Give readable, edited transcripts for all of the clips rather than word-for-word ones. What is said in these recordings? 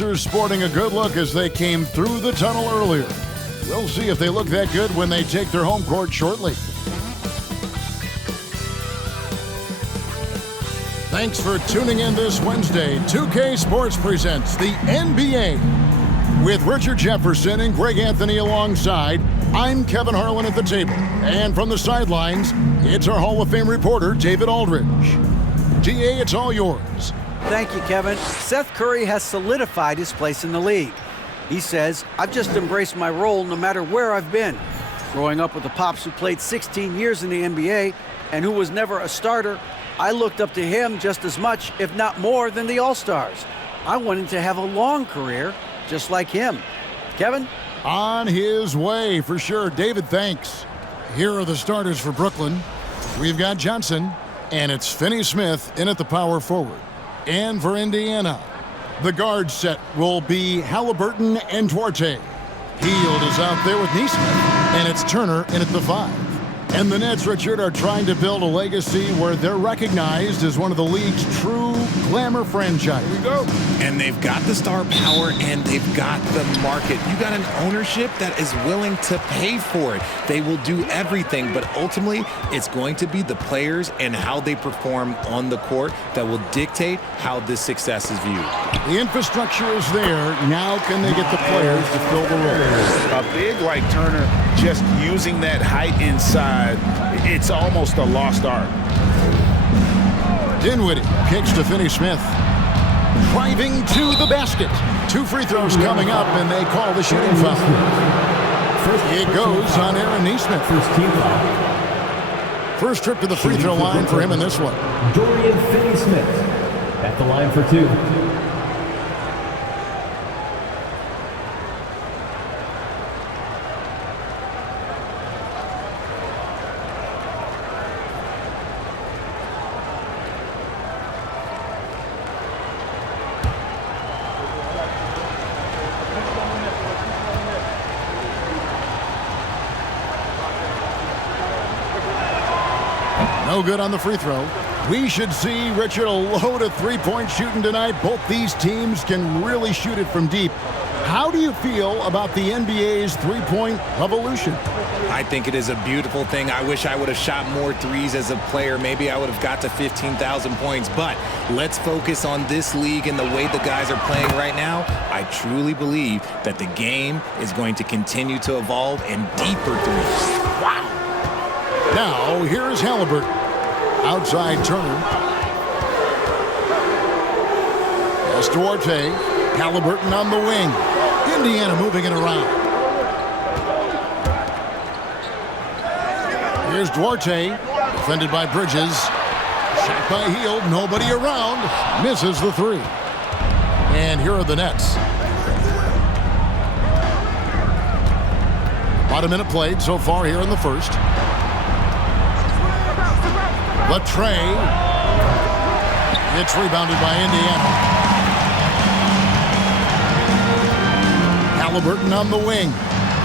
Pacers sporting a good look as they came through the tunnel earlier. We'll see if they look that good when they take their home court shortly. Thanks for tuning in this Wednesday. 2K Sports presents the NBA. With Richard Jefferson and Greg Anthony alongside, I'm Kevin Harlan at the table. And from the sidelines, it's our Hall of Fame reporter, David Aldridge. GA, it's all yours. Thank you, Kevin. Seth Curry has solidified his place in the league. He says, I've just embraced my role no matter where I've been. Growing up with a pops who played 16 years in the NBA and who was never a starter, I looked up to him just as much, if not more, than the All-Stars. I wanted to have a long career, just like him. Kevin? On his way, for sure. David, thanks. Here are the starters for Brooklyn. We've got Johnson, and it's Finney-Smith in at the power forward. And for Indiana, the guard set will be Halliburton and Duarte. Hield is out there with Nesmith, and it's Turner in at the 5. And the Nets, Richard, are trying to build a legacy where they're recognized as one of the league's true glamour franchises. Here we go. And they've got the star power and they've got the market. You got an ownership that is willing to pay for it. They will do everything, but ultimately it's going to be the players and how they perform on the court that will dictate how this success is viewed. The infrastructure is there. Now can they get the players to fill the role? A big like Turner just using that height inside, it's almost a lost art. Dinwiddie kicks to Finney-Smith. Driving to the basket. 2 free throws coming up, and they call the shooting foul. It goes on Aaron Nesmith. First trip to the free throw line for him in this one. Dorian Finney-Smith at the line for 2. No good on the free throw. We should see, Richard, a load of three-point shooting tonight. Both these teams can really shoot it from deep. How do you feel about the NBA's three-point revolution? I think it is a beautiful thing. I wish I would have shot more threes as a player. Maybe I would have got to 15,000 points. But let's focus on this league and the way the guys are playing right now. I truly believe that the game is going to continue to evolve and deeper threes. Wow. Now, here's Halliburton. Outside Turner. That's Duarte. Halliburton on the wing. Indiana moving it around. Here's Duarte. Defended by Bridges. Shot by Hield. Nobody around. Misses the 3. And here are the Nets. About a minute played so far here in the first. Latrey. It's rebounded by Indiana. Halliburton on the wing.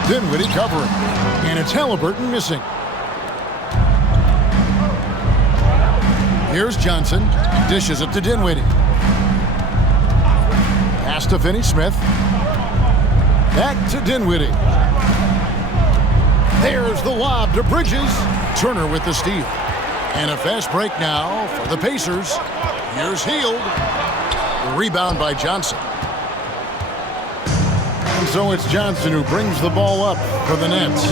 Dinwiddie covering. And it's Halliburton missing. Here's Johnson. Dishes it to Dinwiddie. Pass to Finney-Smith. Back to Dinwiddie. There's the lob to Bridges. Turner with the steal. And a fast break now for the Pacers. Here's Hield. The rebound by Johnson. And so it's Johnson who brings the ball up for the Nets.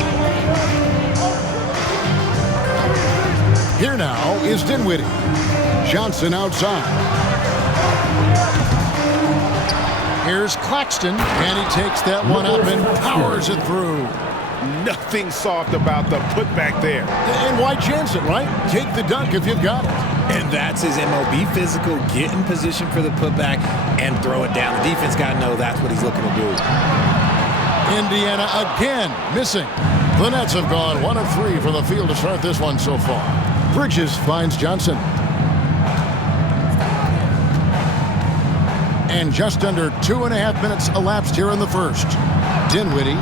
Here now is Dinwiddie. Johnson outside. Here's Claxton, and he takes that one up and powers it through. Nothing soft about the putback there. And why chance it, right? Take the dunk if you've got it. And that's his MO. Be physical, get in position for the putback, and throw it down. The defense got to know that's what he's looking to do. Indiana again missing. The Nets have gone 1 of 3 from the field to start this one so far. Bridges finds Johnson. And just under 2.5 minutes elapsed here in the first. Dinwiddie.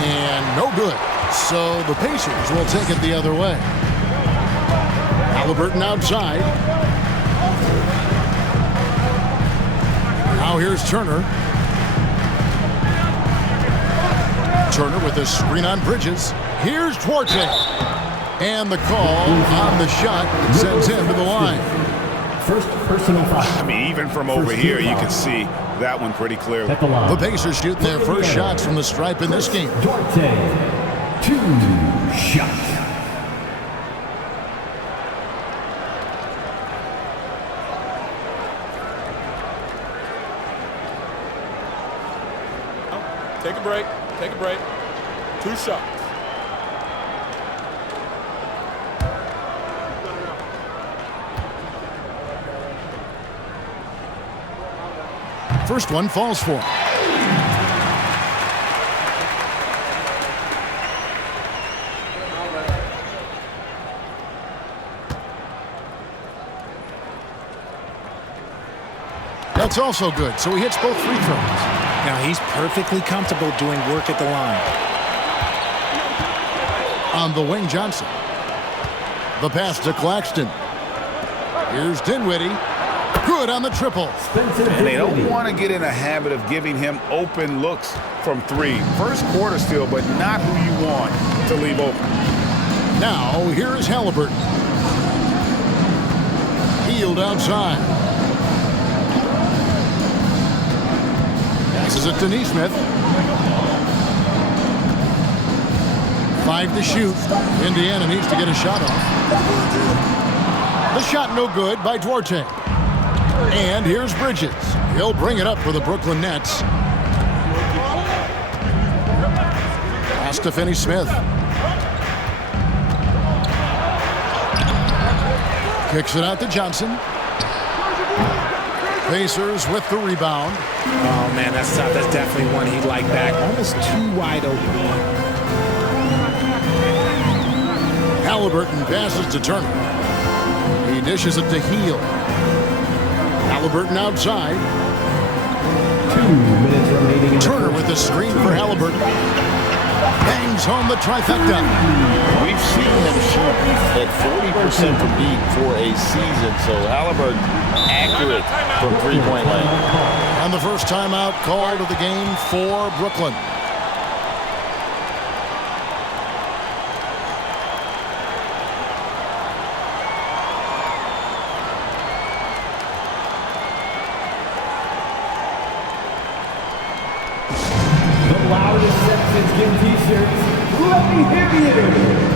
And no good. So the Pacers will take it the other way. Halliburton outside. Now here's Turner. Turner with a screen on Bridges. Here's Duarte. And the call on the shot that sends him to the line. First personal foul. I mean, even from over here, you can see that one pretty clearly. At the line. The Pacers shooting their first shots from the stripe in this game. Duarte. 2 shots. Take a break. Take a break. 2 shots. First one falls for him. That's also good, so he hits both free throws. Now he's perfectly comfortable doing work at the line. On the wing, Johnson. The pass to Claxton. Here's Dinwiddie. Good on the triple. And they don't want to get in a habit of giving him open looks from 3. First quarter still, but not who you want to leave open. Now, here is Halliburton. Healed outside. Passes it to Nesmith. 5 to shoot. Indiana needs to get a shot off. The shot no good by Duarte. And here's Bridges. He'll bring it up for the Brooklyn Nets. Pass to Finney-Smith. Kicks it out to Johnson. Pacers with the rebound. Oh, man, that's tough. That's definitely one he'd like back. Almost too wide open. Halliburton passes to Turner. He dishes it to Hield. Halliburton outside. 2 minutes remaining in Turner with the screen for Halliburton. Bangs home the trifecta. We've seen him shoot at 40% from deep for a season, so Halliburton accurate from three-point land. And the first timeout called of the game for Brooklyn. the loudest Sexton's Game t-shirts. Let me hear you.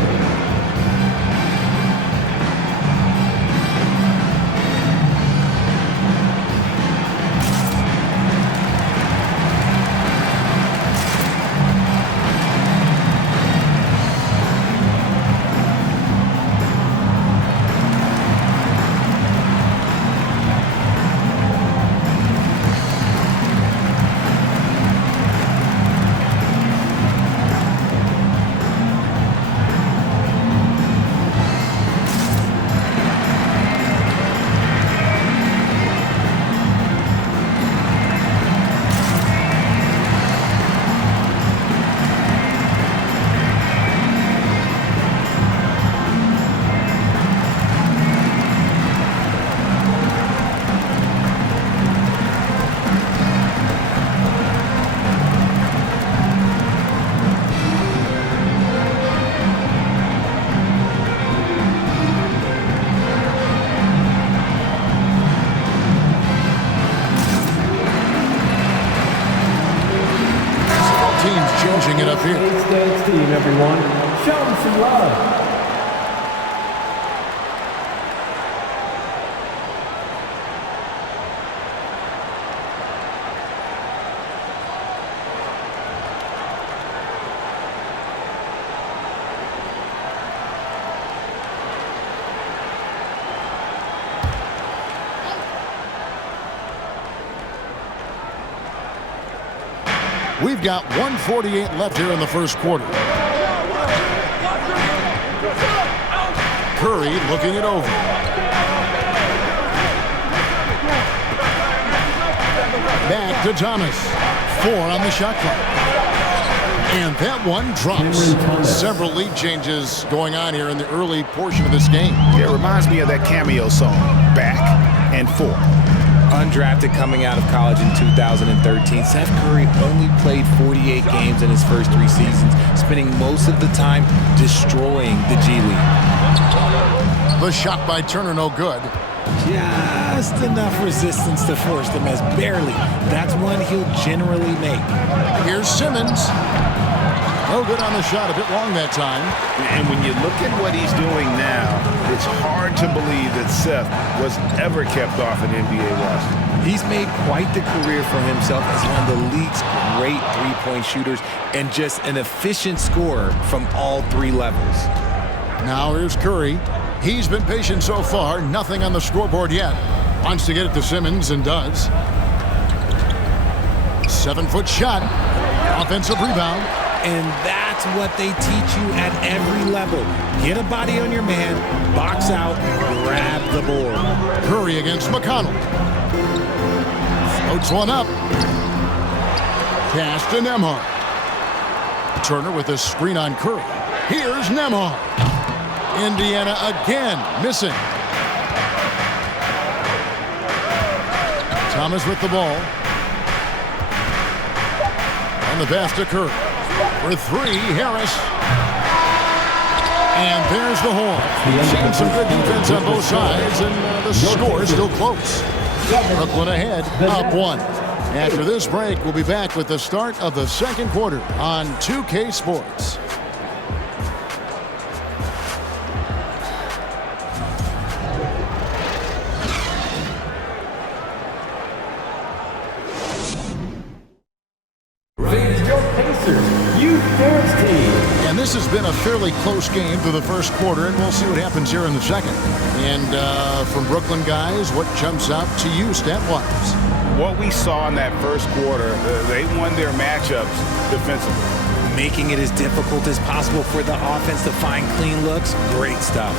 Changing it up here. H-Dance team, everyone. Show them some love. We've got 1:48 left here in the first quarter. Curry looking it over. Back to Thomas. 4 on the shot clock. And that one drops. Several lead changes going on here in the early portion of this game. It reminds me of that cameo song, Back and Forth. Undrafted coming out of college in 2013, Seth Curry only played 48 games in his first 3 seasons, spending most of the time destroying the G League. The shot by Turner, no good. Just enough resistance to force them as barely. That's one he'll generally make. Here's Simmons. No good on the shot, a bit long that time. And when you look at what he's doing now, it's hard to believe that Seth was ever kept off an NBA roster. He's made quite the career for himself as one of the league's great three-point shooters and just an efficient scorer from all 3 levels. Now here's Curry. He's been patient so far, nothing on the scoreboard yet. Wants to get it to Simmons and does. 7-foot shot. Offensive rebound. And that's what they teach you at every level. Get a body on your man, box out, grab the board. Curry against McConnell. Floats one up. Pass to Nembhard. Turner with a screen on Curry. Here's Nembhard. Indiana again missing. Thomas with the ball. And the pass to Curry. For 3, Harris. And there's the horn. Seeing some good defense on both sides, and the score is still close. Brooklyn ahead, up 1. After this break, we'll be back with the start of the second quarter on 2K Sports. And this has been a fairly close game through the first quarter, and we'll see what happens here in the second. And from Brooklyn guys, what jumps out to you stat-wise? What we saw in that first quarter, they won their matchups defensively. Making it as difficult as possible for the offense to find clean looks. Great stuff.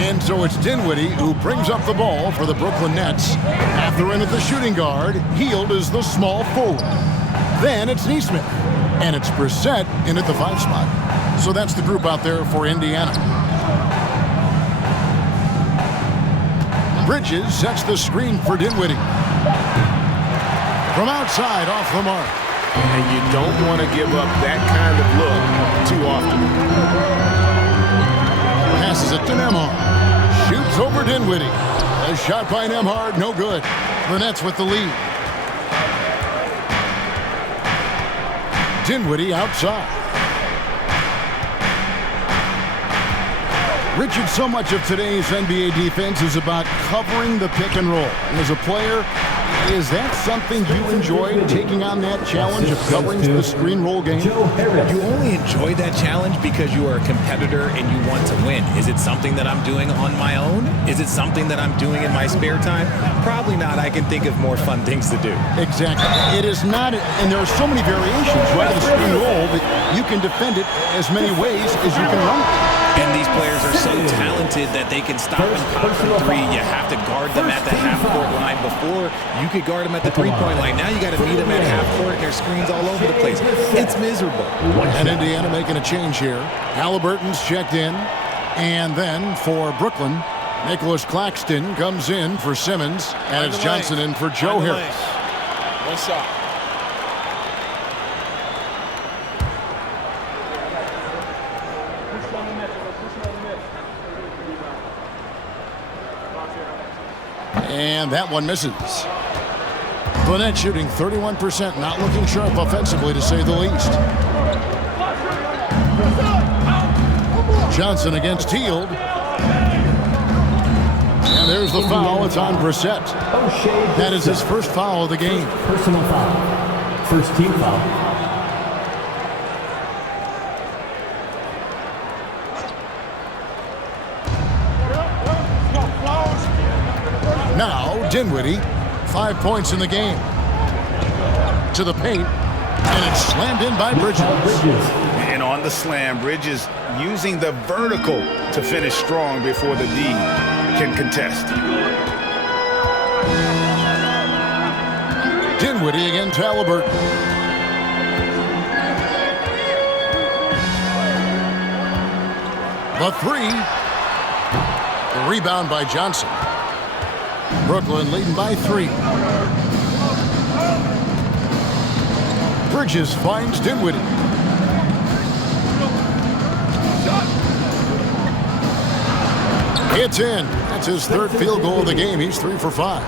And so it's Dinwiddie who brings up the ball for the Brooklyn Nets. Mathurin at the shooting guard. Hield is the small forward. Then it's Nesmith. And it's Brissett in at the 5 spot. So that's the group out there for Indiana. Bridges sets the screen for Dinwiddie. From outside, off the mark. And you don't want to give up that kind of look too often. Passes it to Nembhard. Shoots over Dinwiddie. A shot by Nembhard, no good. The Nets with the lead. Dinwiddie outside. Richard, so much of today's NBA defense is about covering the pick and roll. And as a player, is that something you enjoy, taking on that challenge of covering the screen roll game? You only enjoy that challenge because you are a competitor and you want to win. Is it something that I'm doing on my own? Is it something that I'm doing in my spare time? Probably not. I can think of more fun things to do. Exactly. It is not, and there are so many variations, right, of the screen roll that you can defend it as many ways as you can run it. And these players are so talented that they can stop and pop from 3. You have to guard them at the half-court line. Before, you could guard them at the 3-point line. Now you got to meet them at half-court, and there's screens all over the place. It's miserable. And Indiana making a change here. Halliburton's checked in. And then for Brooklyn, Nicholas Claxton comes in for Simmons. And it's Johnson in for Joe Harris. One shot. And that one misses. The Nets shooting 31%, not looking sharp offensively, to say the least. Johnson against Hield. And there's the foul. It's on Brissett. That is his first foul of the game. Personal foul. First team foul. Now, Dinwiddie, 5 points in the game. To the paint, and it's slammed in by Bridges. And on the slam, Bridges using the vertical to finish strong before the D can contest. Dinwiddie against Halliburton. The three. The rebound by Johnson. Brooklyn leading by 3. Bridges finds Dinwiddie. It's in. That's his 3rd field goal of the game. He's 3 for 5.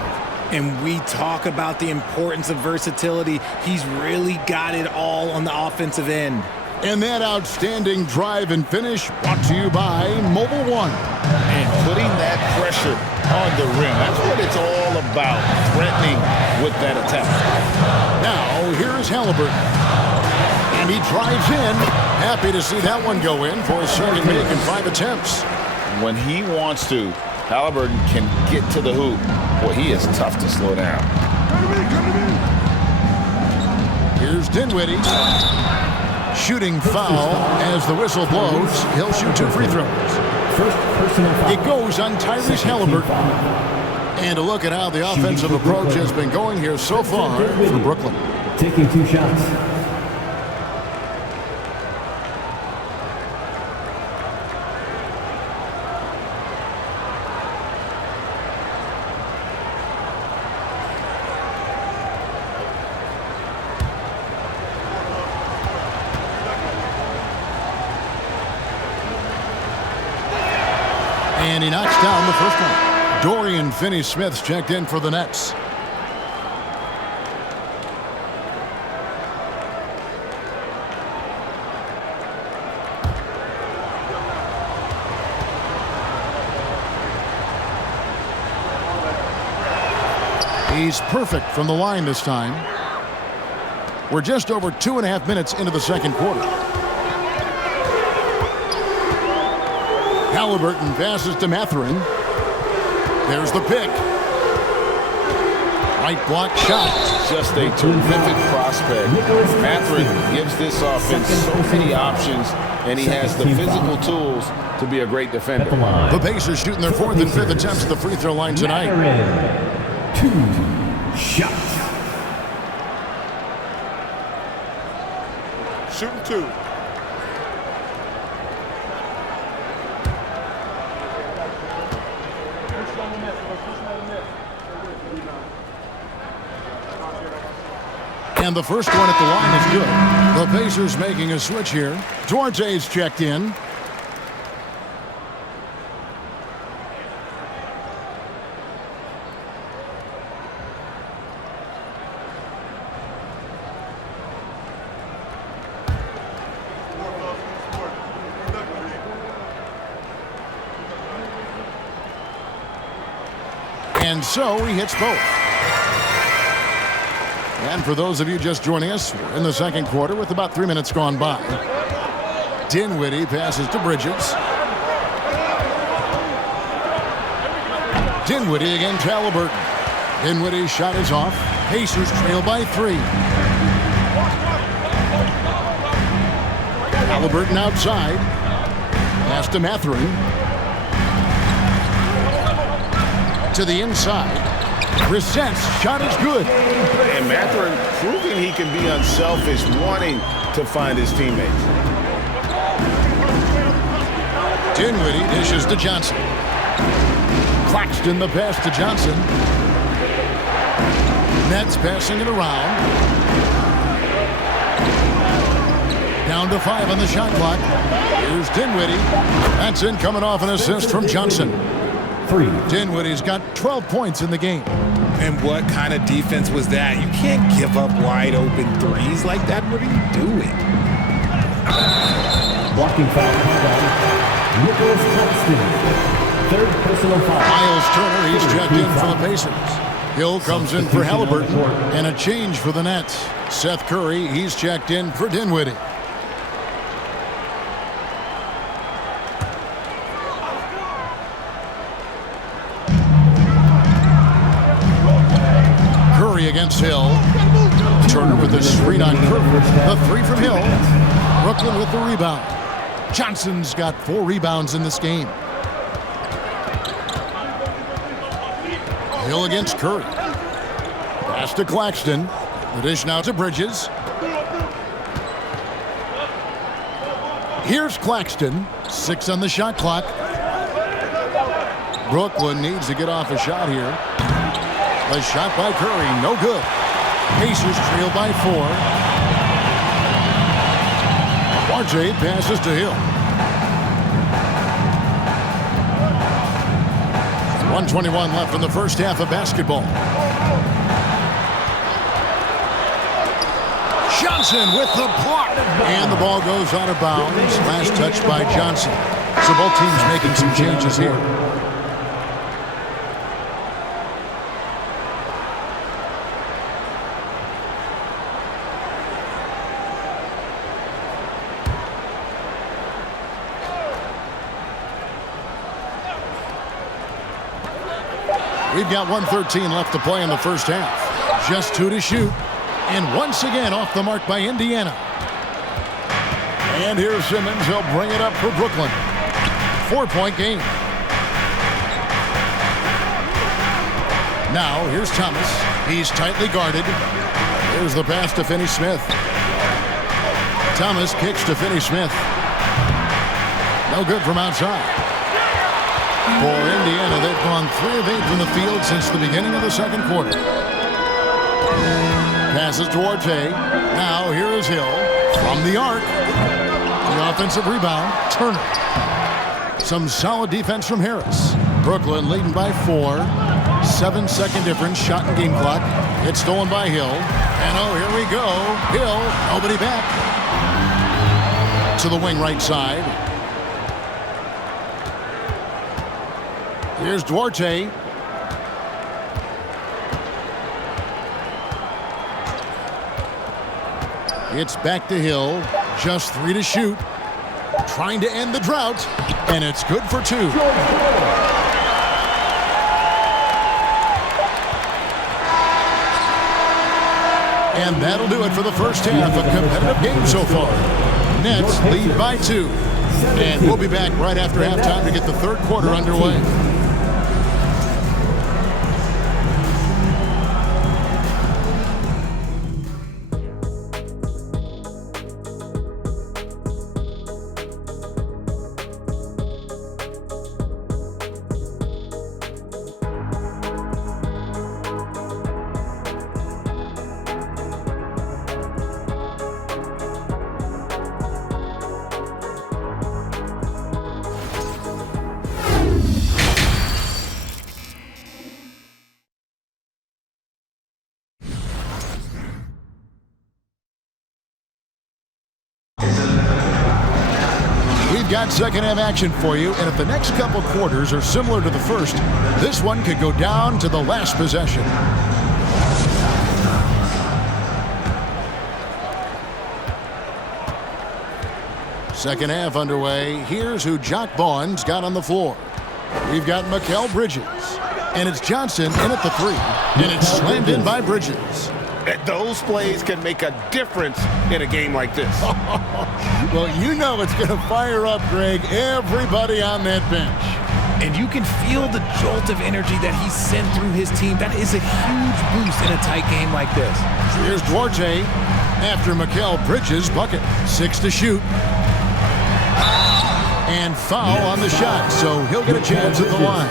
And we talk about the importance of versatility. He's really got it all on the offensive end. And that outstanding drive and finish brought to you by Mobile One. And putting that pressure on the rim. That's what it's all about, threatening with that attack. Now, here's Halliburton. And he drives in. Happy to see that one go in for his 2nd make in 5 attempts. When he wants to, Halliburton can get to the hoop. Boy, he is tough to slow down. Here's Dinwiddie. Shooting foul as the whistle blows. He'll shoot 2 free throws. First personal foul. It goes on Tyrese Halliburton. And a look at how the offensive approach has been going here so far for Brooklyn. Taking 2 shots. And he knocks down the first one. Dorian Finney-Smith's checked in for the Nets. He's perfect from the line this time. We're just over 2.5 minutes into the 2nd quarter. Halliburton passes to Mathurin. There's the pick. Right block shot. Just a terrific prospect. Mathurin gives this offense so many options, and he has the physical tools to be a great defender. The Pacers shooting their 4th and 5th attempts at the free throw line tonight. 2 shots. Shooting 2. And the first one at the line is good. The Pacers making a switch here. Duarte's checked in. And so he hits both. And for those of you just joining us, we're in the 2nd quarter with about 3 minutes gone by. Dinwiddie passes to Bridges. Dinwiddie against Halliburton. Dinwiddie's shot is off. Pacers trail by 3. Halliburton outside. Pass to Mathurin. To the inside. Resents. Shot is good. And Mathurin proving he can be unselfish, wanting to find his teammates. Dinwiddie dishes to Johnson. Claxton the pass to Johnson. Nets passing it around. Down to 5 on the shot clock. Here's Dinwiddie. That's in, coming off an assist from Johnson. 3. Dinwiddie's got 12 points in the game. And what kind of defense was that? You can't give up wide open threes like that. What are you doing? Blocking foul. Nicholas Claxton. 3rd personal foul. Miles Turner, he's checked in for the Pacers. Hill comes in for Halliburton. And a change for the Nets. Seth Curry, he's checked in for Dinwiddie. Against Hill. Turner with the screen on Kirk. The 3 from Hill. Brooklyn with the rebound. Johnson's got 4 rebounds in this game. Hill against Curry. Pass to Claxton. The dish now to Bridges. Here's Claxton. 6 on the shot clock. Brooklyn needs to get off a shot here. The shot by Curry, no good. Pacers trail by 4. RJ passes to Hill. 1:21 left in the first half of basketball. Johnson with the block. And the ball goes out of bounds. Last touch by Johnson. So both teams making some changes here. We've got 1:13 left to play in the first half. Just 2 to shoot. And once again off the mark by Indiana. And here's Simmons. He'll bring it up for Brooklyn. 4-point game. Now here's Thomas. He's tightly guarded. Here's the pass to Finney-Smith. Thomas kicks to Finney-Smith. No good from outside. For Indiana, they've gone 3 of 8 from the field since the beginning of the second quarter. Passes towards A. Now here is Hill from the arc. The offensive rebound, Turner. Some solid defense from Harris. Brooklyn leading by 4. 7-second difference, shot and game clock. It's stolen by Hill. And oh, here we go. Hill, nobody back. To the wing right side. Here's Duarte. It's back to Hill. Just 3 to shoot. Trying to end the drought. And it's good for 2. And that'll do it for the first half. A competitive game so far. Nets lead by 2. And we'll be back right after halftime to get the third quarter underway. Got second half action for you, and if the next couple quarters are similar to the first, this one could go down to the last possession. Second half underway. Here's who Jock Vaughn's got on the floor. We've got Mikal Bridges, and it's Johnson in at the 3, and it's slammed in by Bridges. Those plays can make a difference in a game like this. Well, you know it's going to fire up, Greg, everybody on that bench. And you can feel the jolt of energy that he sent through his team. That is a huge boost in a tight game like this. Here's Duarte after Mikal Bridges' bucket. 6 to shoot. And foul on the shot, so he'll get a chance at the line.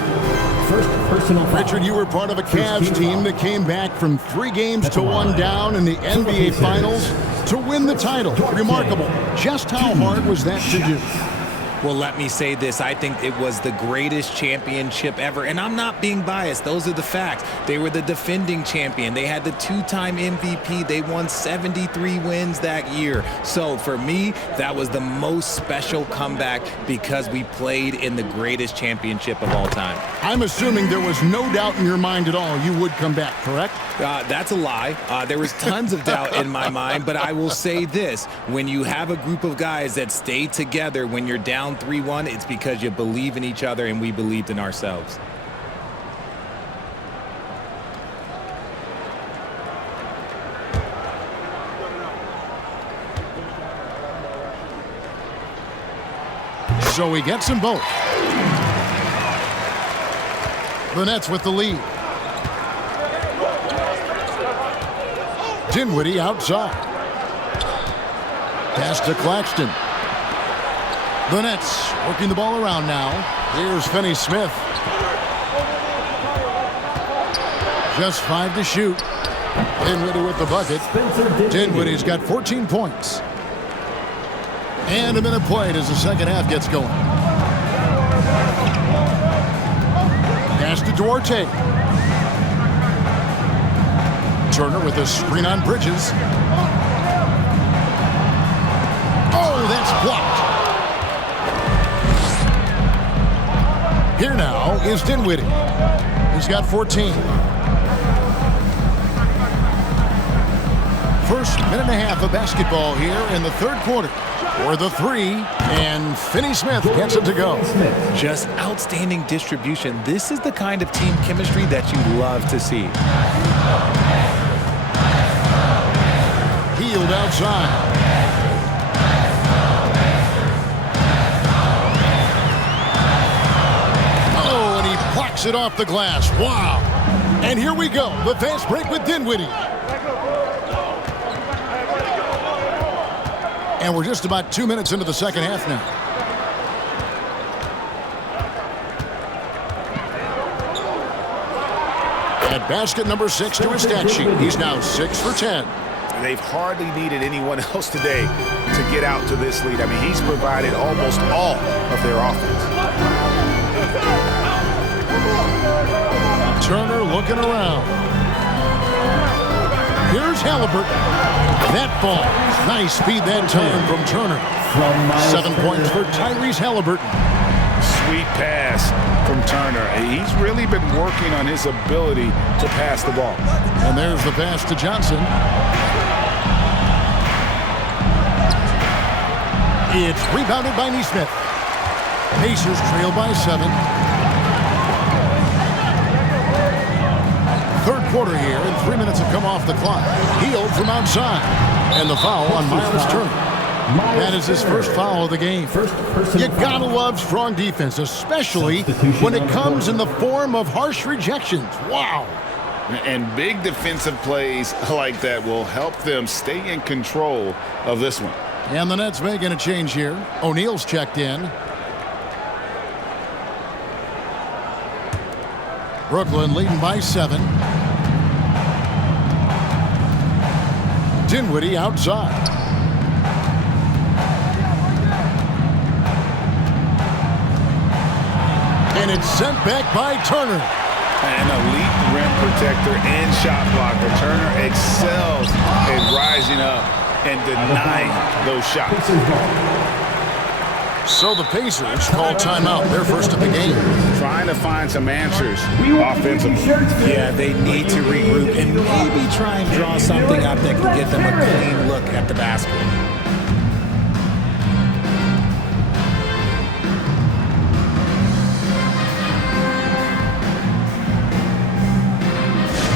First personal foul. Richard, you were part of a Cavs team that came back from 3 games to 1 down in the NBA Finals to win the title. Remarkable. Just how hard was that to do? Well, let me say this. I think it was the greatest championship ever. And I'm not being biased. Those are the facts. They were the defending champion. They had the 2-time MVP. They won 73 wins that year. So for me, that was the most special comeback because we played in the greatest championship of all time. I'm assuming there was no doubt in your mind at all you would come back, correct? That's a lie. There was tons of doubt in my mind, but I will say this. When you have a group of guys that stay together when you're down 3-1, it's because you believe in each other and we believed in ourselves. So he gets them both. The Nets with the lead. Dinwiddie outside. Pass to Claxton. The Nets working the ball around now. Here's Finney-Smith. Just 5 to shoot. Dinwiddie with the bucket. Dinwiddie's got 14 points. And a minute played as the second half gets going. Pass to Duarte. Turner with a screen on Bridges. Oh, that's blocked. Here now is Dinwiddie. He's got 14. First minute and a half of basketball here in the third quarter. For the three, and Finney-Smith gets it to go. Just outstanding distribution. This is the kind of team chemistry that you love to see. Healed outside. Oh, and he blocks it off the glass. Wow. And here we go. The fast break with Dinwiddie. And we're just about 2 minutes into the second half now. At basket number 6 to his stat sheet. He's now 6 for 10. They've hardly needed anyone else today to get out to this lead. I mean, he's provided almost all of their offense. Turner looking around. Here's Halliburton. That ball. Nice speed that time from Turner. 7 points for Tyrese Halliburton. Sweet pass from Turner. He's really been working on his ability to pass the ball. And there's the pass to Johnson. It's rebounded by Nesmith. Pacers trail by 7. Third quarter here, and 3 minutes have come off the clock. Healed from outside. And the foul on Miles Turner. That is his first foul of the game. You gotta love strong defense, especially when it comes in the form of harsh rejections. Wow. And big defensive plays like that will help them stay in control of this one. And the Nets making a change here. O'Neal's checked in. Brooklyn leading by 7. Dinwiddie outside. And it's sent back by Turner. An elite rim protector and shot blocker. Turner excels at rising up and denying those shots. So the Pacers call timeout. They're first of the game. Trying to find some answers offensively. Yeah, they need to regroup and maybe try and draw something up that can get them a clean look at the basket.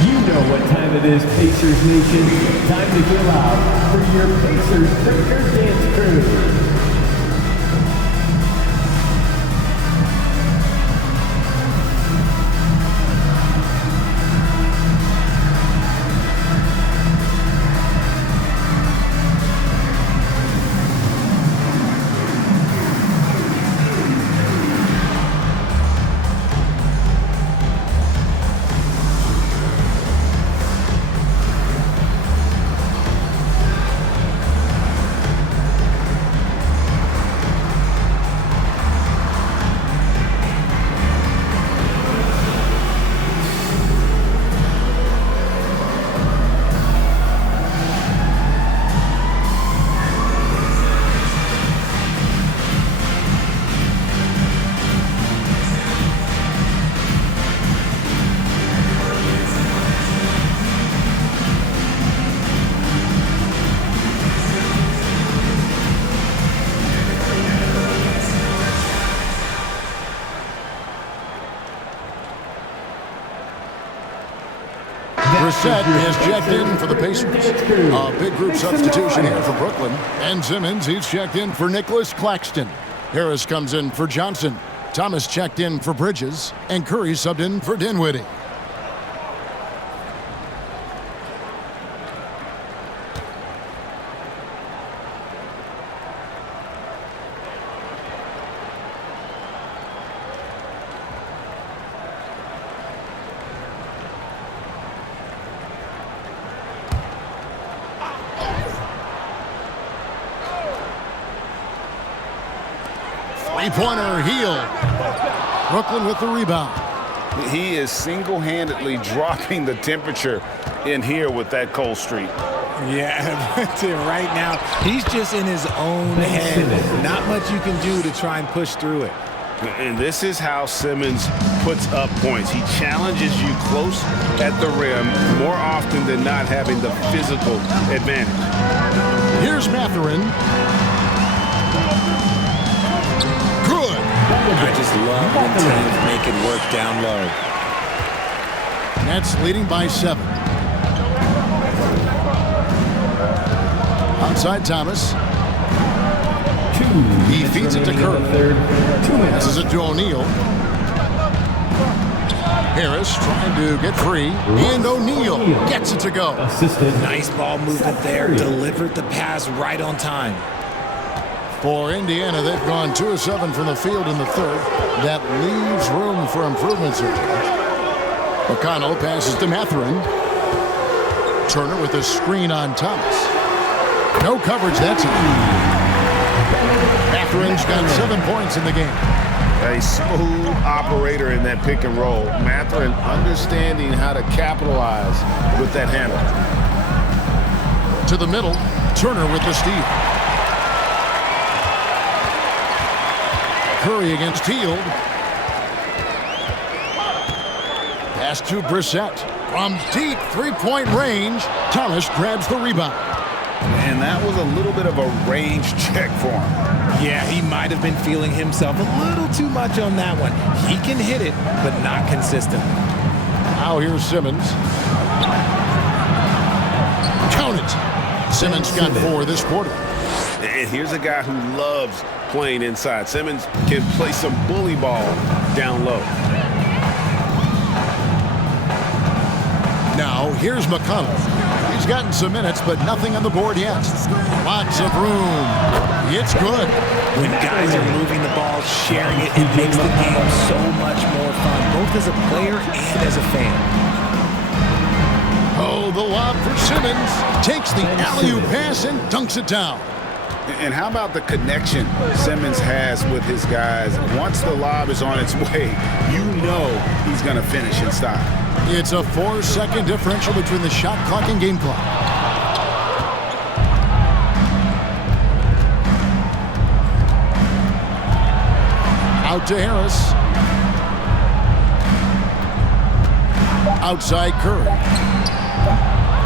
You know what time it is, Pacers Nation. Time to give out for your Pacers Breaker Dance Crew. Brissett is checked in for the Pacers. A big group substitution here for Brooklyn. And Simmons, he's checked in for Nicholas Claxton. Harris comes in for Johnson. Thomas checked in for Bridges. And Curry subbed in for Dinwiddie. Three-pointer, Hield. Brooklyn with the rebound. He is single-handedly dropping the temperature in here with that cold streak. Yeah, right now, he's just in his own head. Not much you can do to try and push through it. And this is how Simmons puts up points. He challenges you close at the rim more often than not, having the physical advantage. Here's Mathurin. Good. I just love when teams make it work down low. Nets leading by 7. Outside Thomas. He feeds it to Curry. Passes it to O'Neal. Harris trying to get free. And O'Neal gets it to go. Nice ball movement there. Delivered the pass right on time. For Indiana, they've gone 2 of 7 from the field in the third. That leaves room for improvements here. McConnell passes to Mathurin. Turner with a screen on Thomas. No coverage that time. Mathurin's got 7 points in the game. A smooth operator in that pick and roll. Mathurin understanding how to capitalize with that handle. To the middle, Turner with the steal. Curry against Hield. Pass to Brissett. From deep three-point range, Thomas grabs the rebound. And that was a little bit of a range check for him. Yeah, he might have been feeling himself a little too much on that one. He can hit it, but not consistently. Now here's Simmons. Count it. Simmons got 4 this quarter. And here's a guy who loves playing inside. Simmons can play some bully ball down low. Now here's McConnell. He's gotten some minutes, but nothing on the board yet. Lots of room. It's good. When guys are moving the ball, sharing it, it makes the game so much more fun, both as a player and as a fan. Oh, the lob for Simmons. Takes the alley-oop pass and dunks it down. And how about the connection Simmons has with his guys? Once the lob is on its way, you know he's going to finish in style. It's a 4-second differential between the shot clock and game clock. Out to Harris. Outside Curry.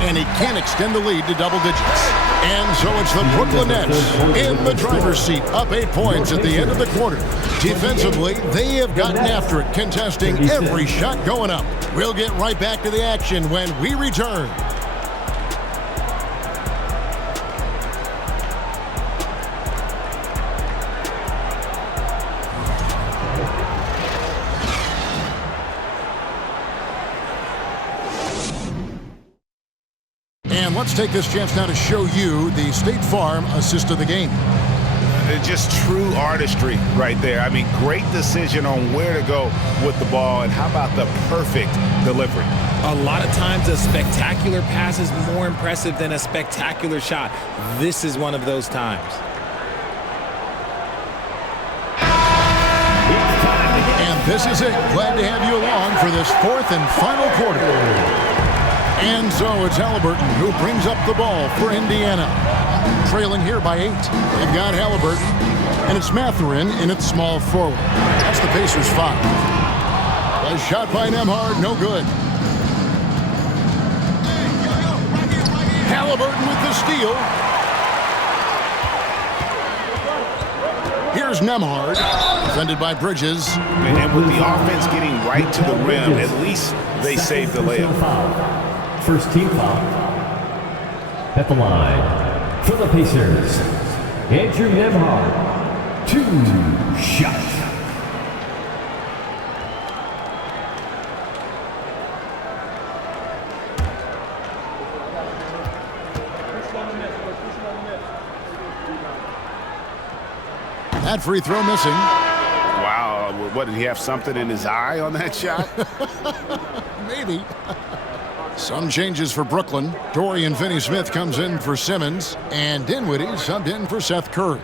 And he can't extend the lead to double digits. And so it's the Brooklyn Nets in the driver's seat, up 8 points at the end of the quarter. Defensively, they have gotten after it, contesting every shot going up. We'll get right back to the action when we return. And let's take this chance now to show you the State Farm assist of the game. Just true artistry right there. I mean, great decision on where to go with the ball, and how about the perfect delivery? A lot of times a spectacular pass is more impressive than a spectacular shot. This is one of those times. And this is it. Glad to have you along for this 4th and final quarter. And so it's Halliburton who brings up the ball for Indiana. Trailing here by 8. They've got Halliburton, and it's Mathurin in its small forward. That's the Pacers' 5. A shot by Nembhard, no good. Halliburton with the steal. Here's Nembhard, defended by Bridges. And with the offense getting right to the rim, at least they saved the layup. First team foul. At the line. For the Pacers, Andrew Nembhard, 2 shots. That free throw missing. Wow, what, did he have something in his eye on that shot? Maybe. Some changes for Brooklyn. Dorian Finney-Smith comes in for Simmons, and Dinwiddie subbed in for Seth Curry.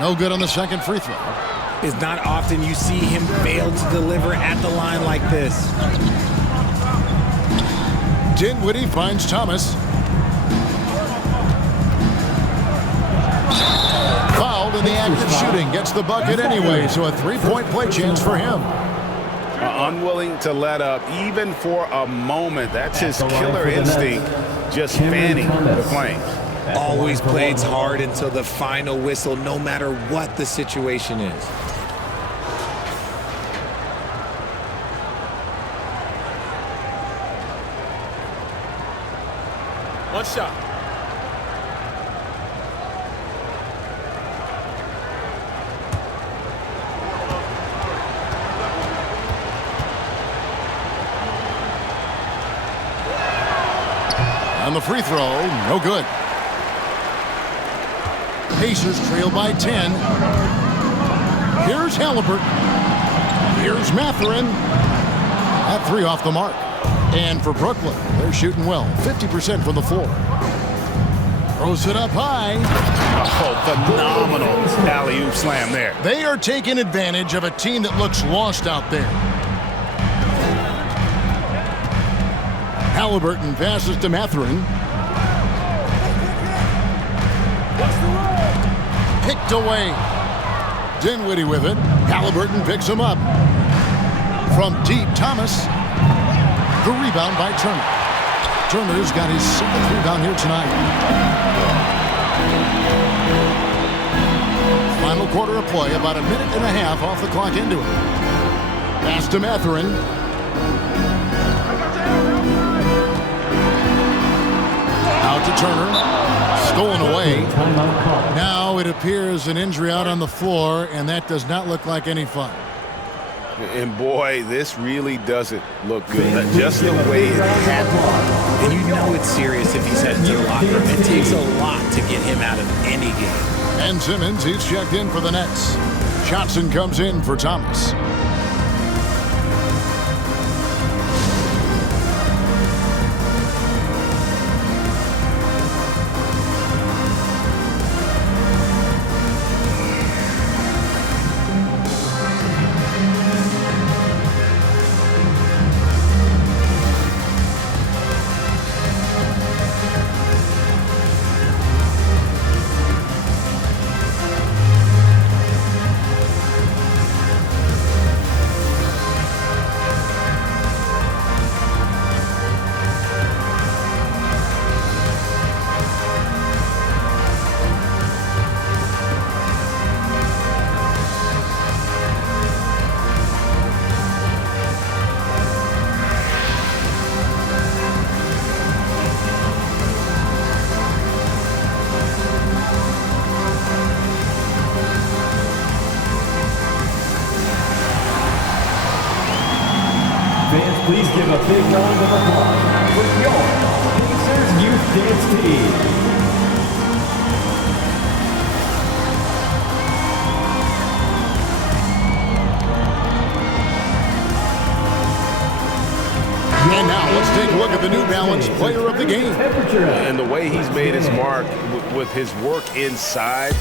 No good on the second free throw. It's not often you see him fail to deliver at the line like this. Dinwiddie finds Thomas. Fouled in the act of shooting. Gets the bucket anyway, so a three-point play chance for him. Unwilling to let up, even for a moment. That's his killer instinct, just fanning the flames. Always plays hard until the final whistle, no matter what the situation is. One shot. On the free throw, no good. Pacers trail by 10. Here's Halliburton. Here's Mathurin. That three off the mark. And for Brooklyn, they're shooting well, 50% from the floor. Throws it up high. Oh, phenomenal alley-oop slam there. They are taking advantage of a team that looks lost out there. Halliburton passes to Mathurin. Picked away. Dinwiddie with it. Halliburton picks him up. From deep, Thomas. The rebound by Turner. Turner's got his second rebound here tonight. Final quarter of play, about a minute and a half off the clock into it. Pass to Mathurin. Out to Turner. Stolen away. Now it appears an injury out on the floor, and that does not look like any fun. And boy, this really doesn't look good. Just the way it happened. And you know it's serious if he's heading to the locker room. It takes a lot to get him out of any game. And Simmons, he's checked in for the Nets. Johnson comes in for Thomas. Fans, please give a big round of applause for your Pacers Youth Dance Team. And now let's take a look at the New Balance player of the game. And the way he's made his mark with his work inside,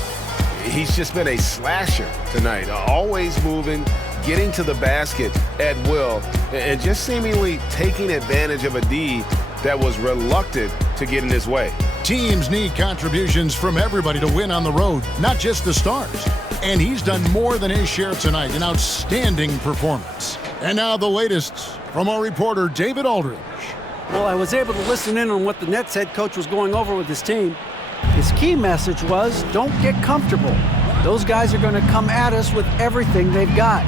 he's just been a slasher tonight. Always moving, getting to the basket at will, and just seemingly taking advantage of a D that was reluctant to get in his way. Teams need contributions from everybody to win on the road, not just the stars. And he's done more than his share tonight, an outstanding performance. And now the latest from our reporter, David Aldridge. Well, I was able to listen in on what the Nets head coach was going over with his team. His key message was, don't get comfortable. Those guys are going to come at us with everything they've got.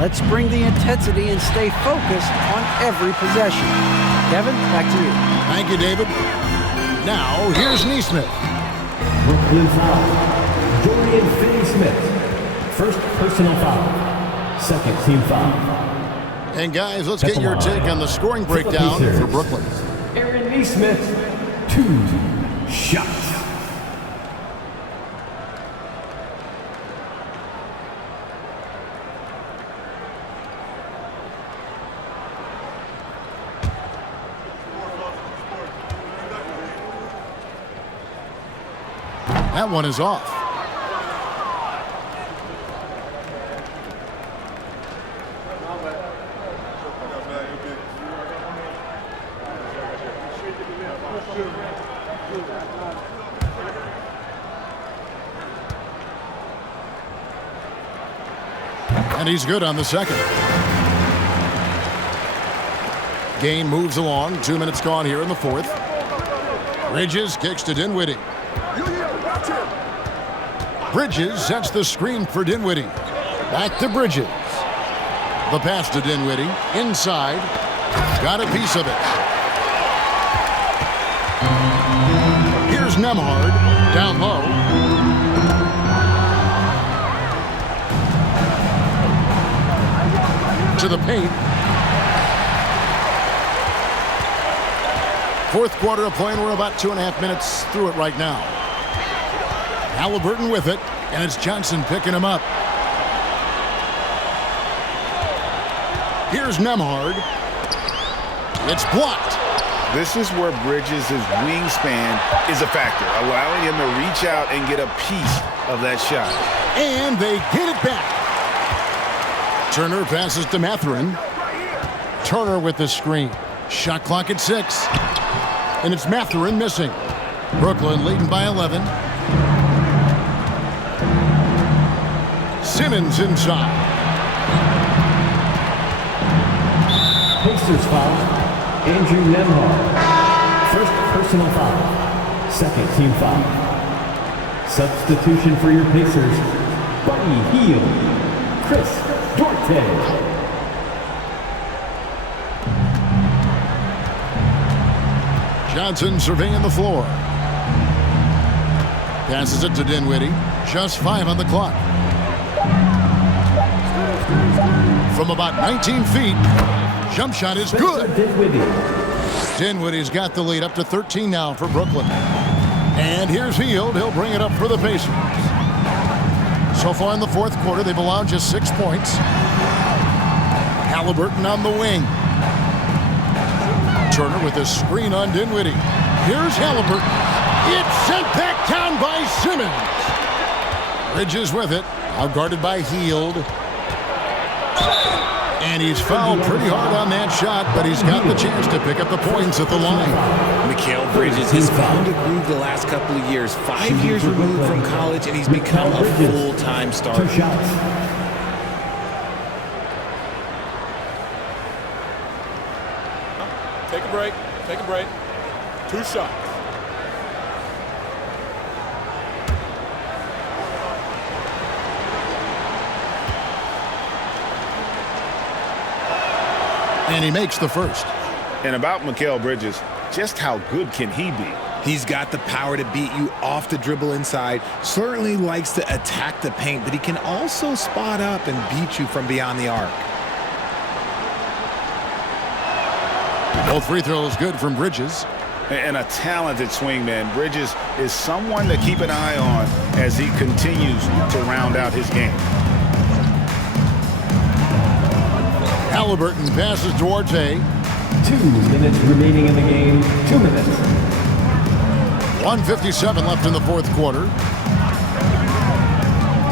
Let's bring the intensity and stay focused on every possession. Kevin, back to you. Thank you, David. Now, here's Neesmith. Brooklyn foul. Dorian Finney-Smith. First personal foul. Second team foul. And guys, let's get your take on the scoring breakdown for Brooklyn. Aaron Neesmith, 2 shots. That one is off. And he's good on the second. Game moves along. 2 minutes gone here in the fourth. Bridges kicks to Dinwiddie. Bridges sets the screen for Dinwiddie. Back to Bridges. The pass to Dinwiddie. Inside. Got a piece of it. Here's Nembhard. Down low. To the paint. Fourth quarter of play, and we're about 2.5 minutes through it right now. Halliburton with it, and it's Johnson picking him up. Here's Nembhard. It's blocked. This is where Bridges' wingspan is a factor, allowing him to reach out and get a piece of that shot. And they get it back. Turner passes to Mathurin. Turner with the screen. Shot clock at 6. And it's Mathurin missing. Brooklyn leading by 11. Simmons inside. Pacers foul. Andrew Nembhard. First personal foul. Second team foul. Substitution for your Pacers. Buddy Hield. Chris Duarte. Johnson surveying the floor. Passes it to Dinwiddie. Just 5 on the clock. From about 19 feet. Jump shot is good. Dinwiddie's got the lead up to 13 now for Brooklyn. And here's Hield. He'll bring it up for the Pacers. So far in the fourth quarter, they've allowed just 6 points. Halliburton on the wing. Turner with a screen on Dinwiddie. Here's Halliburton. It's sent back down by Simmons. Bridges with it. Out guarded by Hield. And he's fouled pretty hard on that shot, but he's got the chance to pick up the points at the line. Mikal Bridges has found a groove the last couple of years. 5 years removed from college, and he's become a full-time starter. 2 shots. Take a break. Take a break. 2 shots. And he makes the first. And about Mikal Bridges, just how good can he be? He's got the power to beat you off the dribble inside. Certainly likes to attack the paint, but he can also spot up and beat you from beyond the arc. Both free throws good from Bridges. And a talented swingman. Bridges is someone to keep an eye on as he continues to round out his game. Halliburton passes towards A. 2 minutes remaining in the game. 2 minutes. 1:57 left in the fourth quarter.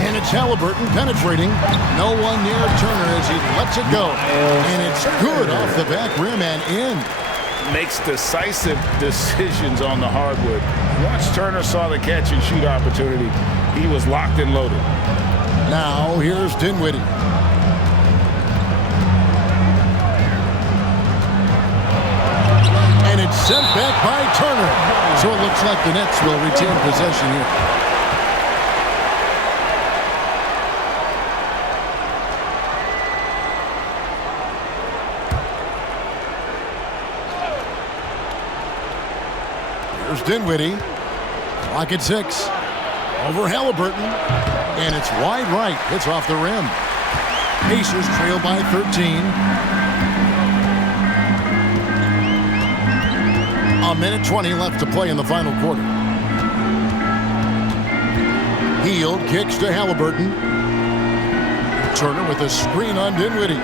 And it's Halliburton penetrating. No one near Turner as he lets it go. And it's good off the back rim and in. Makes decisive decisions on the hardwood. Once Turner saw the catch and shoot opportunity, he was locked and loaded. Now here's Dinwiddie. And it's sent back by Turner. So it looks like the Nets will retain possession here. Here's Dinwiddie. Clock at 6. Over Halliburton. And it's wide right. It's off the rim. Pacers trail by 13. A minute 20 left to play in the final quarter. Hield kicks to Halliburton. Turner with a screen on Dinwiddie.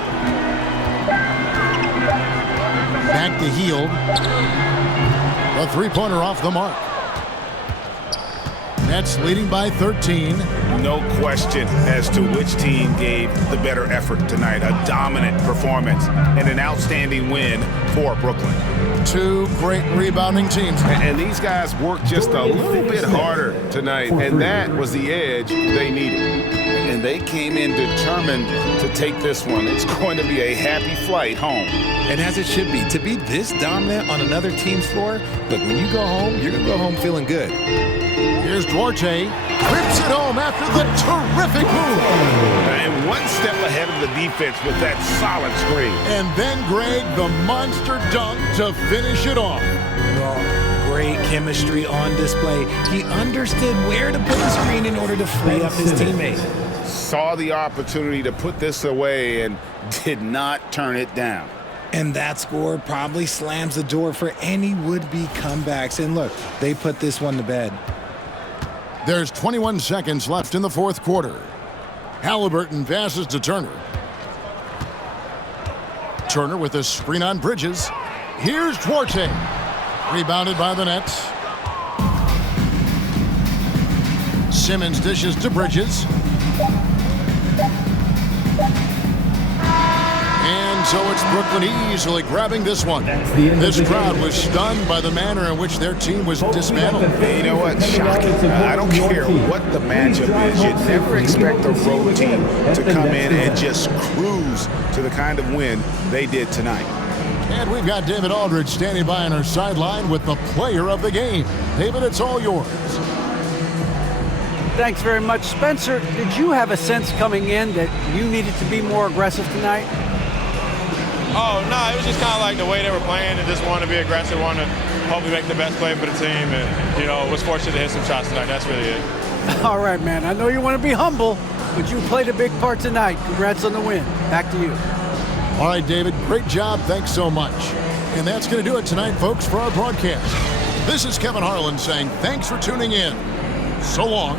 Back to Hield. A three-pointer off the mark. Nets leading by 13. No question as to which team gave the better effort tonight. A dominant performance and an outstanding win for Brooklyn. 2 great rebounding teams. And these guys worked just a little bit harder tonight, and that was the edge they needed. And they came in determined to take this one. It's going to be a happy flight home. And as it should be, to be this dominant on another team's floor, look, when you go home, you're going to go home feeling good. Here's Duarte. Rips it home after the terrific move. And one step ahead of the defense with that solid screen. And then Greg, the monster dunk to finish it off. Great chemistry on display. He understood where to put the screen in order to free up his teammate. Saw the opportunity to put this away and did not turn it down. And that score probably slams the door for any would-be comebacks. And look, they put this one to bed. There's 21 seconds left in the fourth quarter. Halliburton passes to Turner. Turner with a screen on Bridges. Here's Duarte. Rebounded by the Nets. Simmons dishes to Bridges. And so it's Brooklyn easily grabbing this one. This crowd was stunned by the manner in which their team was dismantled. Hey, you know what? Shocking. I don't care what the matchup is. You never expect a road team to come in and just cruise to the kind of win they did tonight. And we've got David Aldridge standing by on our sideline with the player of the game. David, it's all yours. Thanks very much, Spencer. Did you have a sense coming in that you needed to be more aggressive tonight? Oh, no, it was just kind of like the way they were playing and just wanted to be aggressive, wanted to hopefully make the best play for the team. And, you know, was fortunate to hit some shots tonight. That's really it. All right, man. I know you want to be humble, but you played a big part tonight. Congrats on the win. Back to you. All right, David, great job. Thanks so much. And that's going to do it tonight, folks, for our broadcast. This is Kevin Harlan saying thanks for tuning in. So long.